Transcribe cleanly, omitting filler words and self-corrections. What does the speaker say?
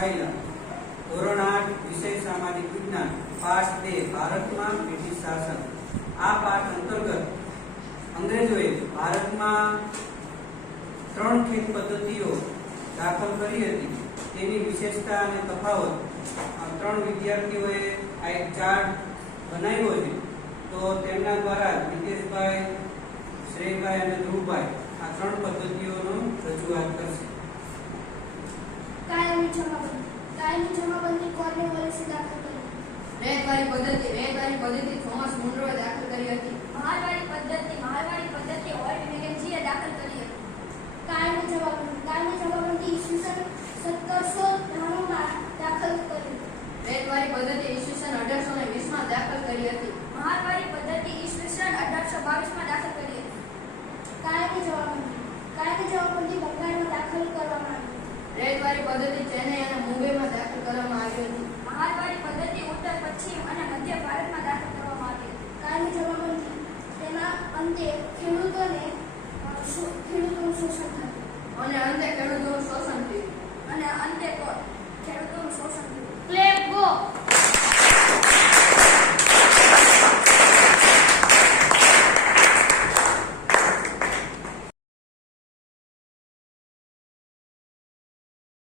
સાયલા ધોરણ 8 વિષય સામાજિક વિજ્ઞાન પાઠ 2 ભારતમાં બ્રિટિશ શાસન। આ પાઠ અંતર્ગત અંગ્રેજોએ ભારતમાં 3 ખેત પદ્ધતિઓ દાખલ કરી હતી તેની વિશેષતા અને તફાવત 3 વિદ્યાર્થીઓએ આ એક ચાર્ટ બનાવ્યો છે। તો તેમના દ્વારા નિકેશભાઈ, શ્રેયભાઈ અને ધ્રુવભાઈ આ 3 પદ્ધતિઓનું રજૂઆત કરશે। કાયમી જમાબંધી કોને પોલિસી દાખલ કરી? રેતવાળી પદ્ધતિ થોમસ મુનરોએ દાખલ કરી હતી। મહારવાડી પદ્ધતિ ઓલ્ડ મેકેન્જીએ દાખલ કરી હતી। કાયમી જમાબંધી ઈસવીસન 1793 માં દાખલ કરી। રેતવાળી પદ્ધતિ ઈસવીસન 1820 માં દાખલ કરી હતી। મહારવાડી પદ્ધતિ ઈસવીસન 1822 માં દાખલ કરી હતી। કાયમી જમાબંધી બંગાળમાં દાખલ કરવામાં આવી। રેતવાળી પદ્ધતિ ચેન્નઈ અને મુંબઈમાં દાખલ કરવામાં આવી હતી।